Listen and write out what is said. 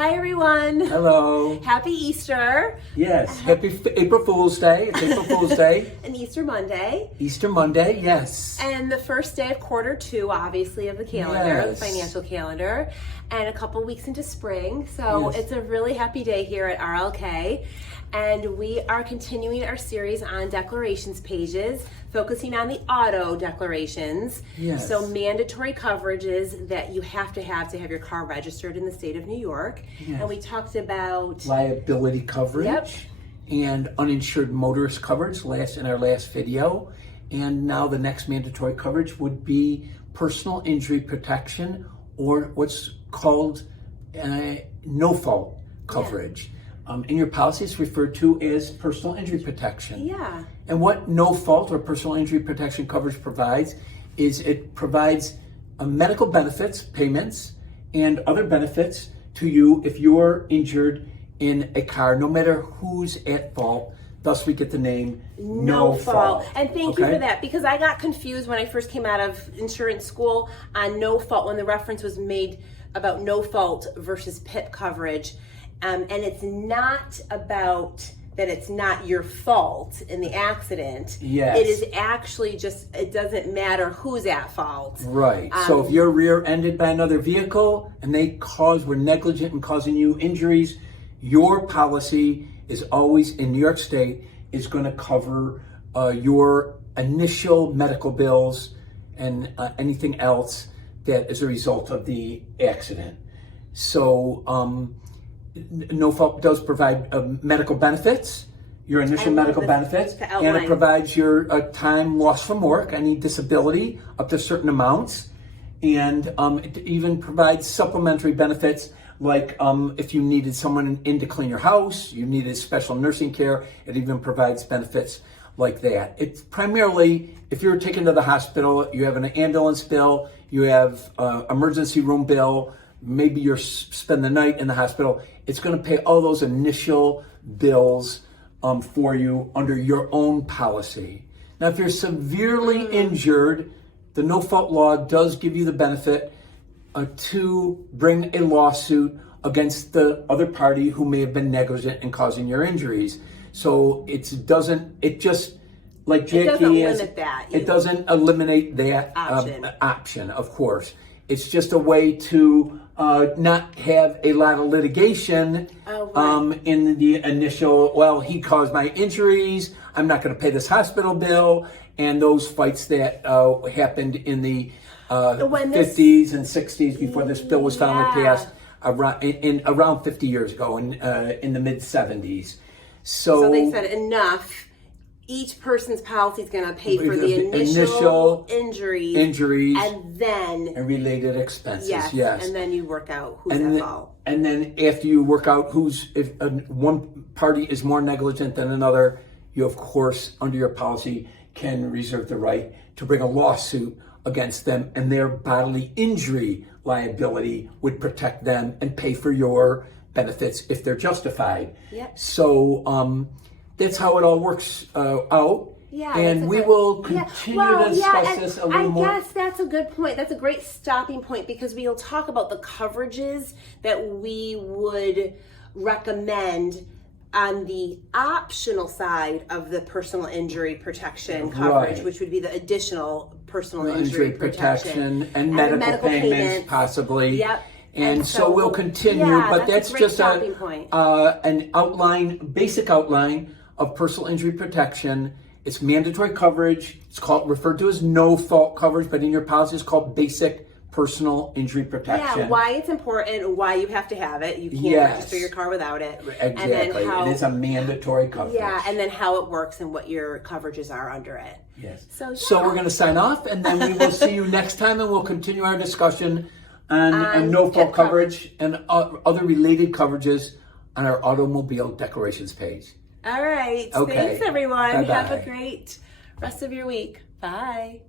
Hi everyone. Hello. Happy Easter. Yes. Happy April Fool's Day. It's April Fool's Day. And Easter Monday. Easter Monday, yes. And the first day of quarter 2, obviously, of the calendar, the financial calendar. And a couple weeks into spring. So It's a really happy day here at RLK. And we are continuing our series on declarations pages, focusing on the auto declarations. Yes. So mandatory coverages that you have to have your car registered in the state of New York. Yes. And we talked about liability coverage. Yep. And uninsured motorist coverage in our last video. And now the next mandatory coverage would be personal injury protection, or what's called no-fault coverage. Yeah. In your policy, it's referred to as personal injury protection. Yeah. And what no-fault or personal injury protection coverage provides is it provides medical benefits, payments, and other benefits to you if you're injured in a car, no matter who's at fault. Thus, we get the name no fault. And thank you for that, because I got confused when I first came out of insurance school on no fault when the reference was made about no fault versus PIP coverage. And it's not about that it's not your fault in the accident. Yes. It is actually just, it doesn't matter who's at fault. Right. So if you're rear-ended by another vehicle and were negligent in causing you injuries, your policy is always, in New York State, is going to cover your initial medical bills and anything else that is a result of the accident. So, no fault does provide medical benefits, your initial medical benefits, and it provides your time lost from work, any disability up to certain amounts, and it even provides supplementary benefits like if you needed someone in to clean your house, you needed special nursing care, it even provides benefits like that. It's primarily if you're taken to the hospital, you have an ambulance bill, you have emergency room bill, maybe you're spend the night in the hospital, it's going to pay all those initial bills for you under your own policy. Now, if you're severely injured, the no-fault law does give you the benefit to bring a lawsuit against the other party who may have been negligent in causing your injuries. So it just, like Jackie is, it doesn't eliminate that option, of course. It's just a way to not have a lot of litigation in the initial, well, he caused my injuries, I'm not going to pay this hospital bill, and those fights that happened in the 50s and 60s before this bill was finally passed, around 50 years ago, in the mid-70s. So they said enough. Each person's policy is going to pay for the initial injuries and related expenses. Yes. And then you work out who's at fault. And then after you work out if one party is more negligent than another, you of course under your policy can reserve the right to bring a lawsuit against them, and their bodily injury liability would protect them and pay for your benefits if they're justified. Yep. So that's how it all works out. Yeah, and we will continue to discuss this a little more. I guess that's a good point. That's a great stopping point, because we'll talk about the coverages that we would recommend on the optional side of the personal injury protection coverage, which would be the additional personal injury protection and medical payments possibly. Yep. And so we'll continue, but that's just an basic outline of personal injury protection. It's mandatory coverage. It's referred to as no-fault coverage, but in your policy it's called basic personal injury protection. Yeah, why it's important, why you have to have it. You can't register your car without it. Exactly. And then it is a mandatory coverage. Yeah, and then how it works and what your coverages are under it. Yes. So we're going to sign off, and then we will see you next time, and we'll continue our discussion on no-fault coverage and other related coverages on our automobile declarations page. All right. Okay. Thanks, everyone. Bye-bye. Have a great rest of your week. Bye.